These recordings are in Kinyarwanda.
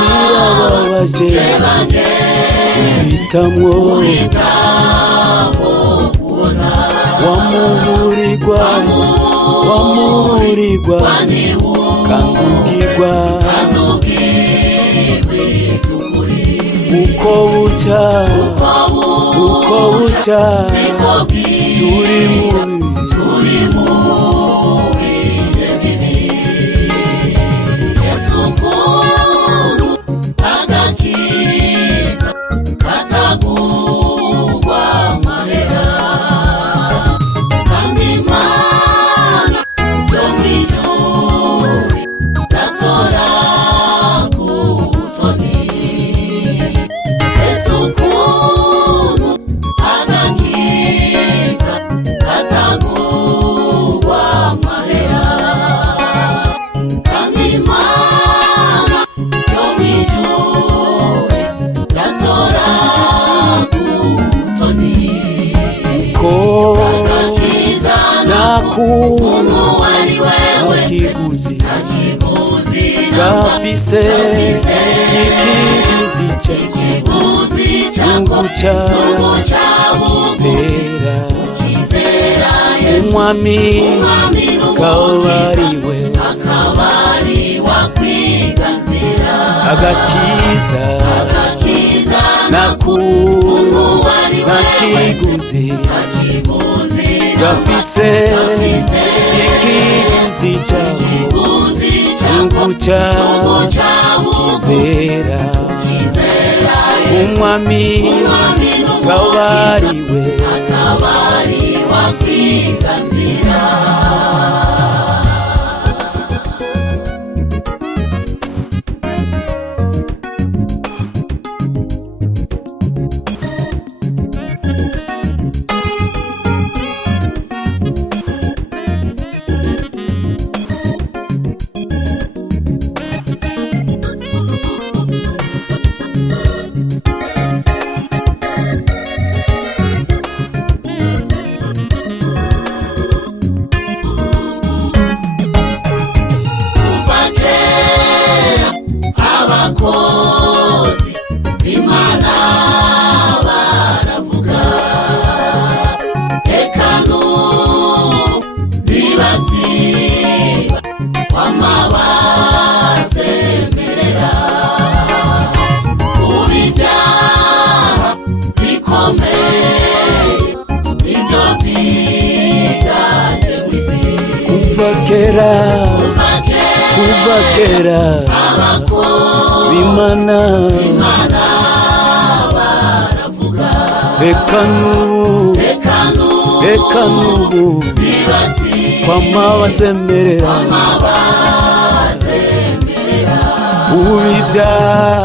birababaje uhitamwo wamuburirwa kangubwirwa uko buca turi mu bihe bibi. Yesu ukuntu agakiza katagurwa amahera, kandi Imana yo mw'ijuru gatora ku butoni. Yesu ukuntu agakiza katagurwa amahera, kandi Imana yo mw'ijuru gatora ku butoni. uko nakuntu akiguzi gafise ikiguzi ukizera umwami kabariwe agakiza nakiguzi gafise ikiguzi ukizera umwami kabariwe abakozi b'Imana baravuga, eka n'ubu ntibasiba kwama basemerera kuba ibyaha bikomeye nibyo byiganje mw'isi. kuva kera Imana baravuga, eka n'ubu kwama basemerera ubu ibyaha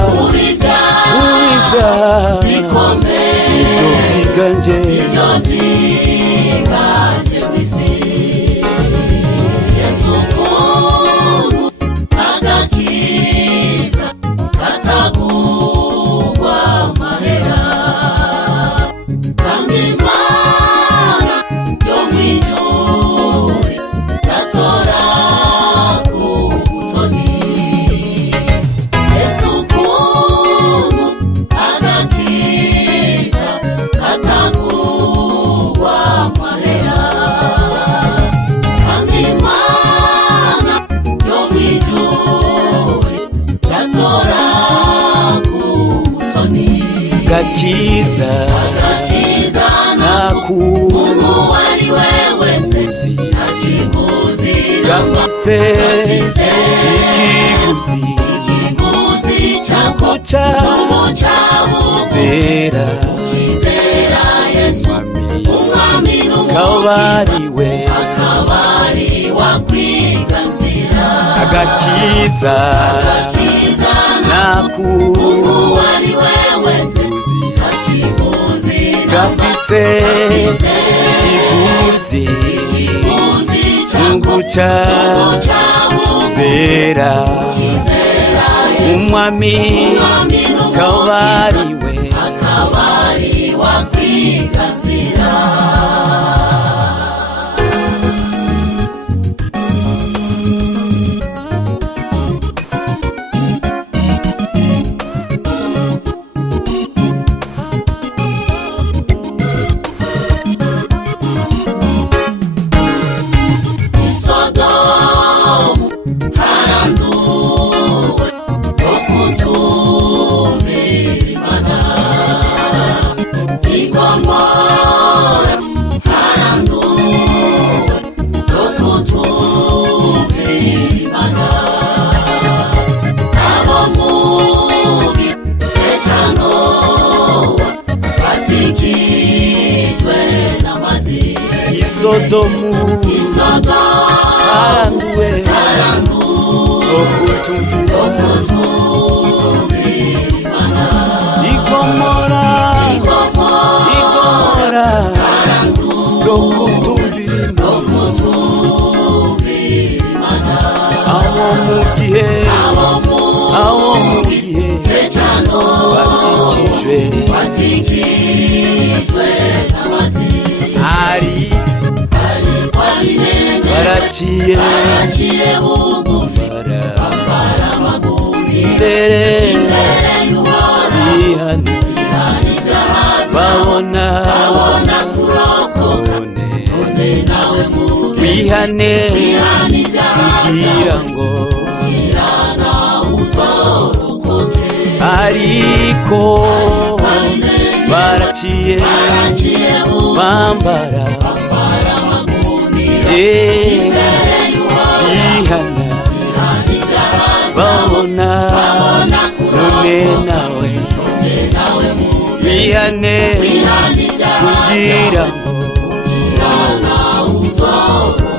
nibyo byiganje mw'isi. Yesu ukuntu agakiza katagurwa amahera, kandi Imana yo mw'ijuru gatora ku butoni. Yesu ukuntu agakiza katagurwa amahera, kandi Imana yo mw'ijuru gatora ku butoni. gakiza umuntu ari we wese akiguzi gafise ikiguzi ukizera Yesu umwami kabariwe kwiganzira agakiza umuntu ari we wese gafise ikiguzi ukizera umwami kabariwe kwiganzira. igomora haranduwe no kutumvira Imana. Abo mugi ecanowa batikijwe n'amazi. Isodomu haranduwe no kutumvira Imana. Igomora no kutumvira Imana. Aho mu gihe batikijwe n'amazi. baraciye bugufi bambara amaguni imbere y'Uhoraho bihana babona kurokoka. None nawe muge wihane kugira ngo uzorokoke. ariko baraciye bambara amaguni bihana babona none nawe wihane kugira ngo uzorokoke.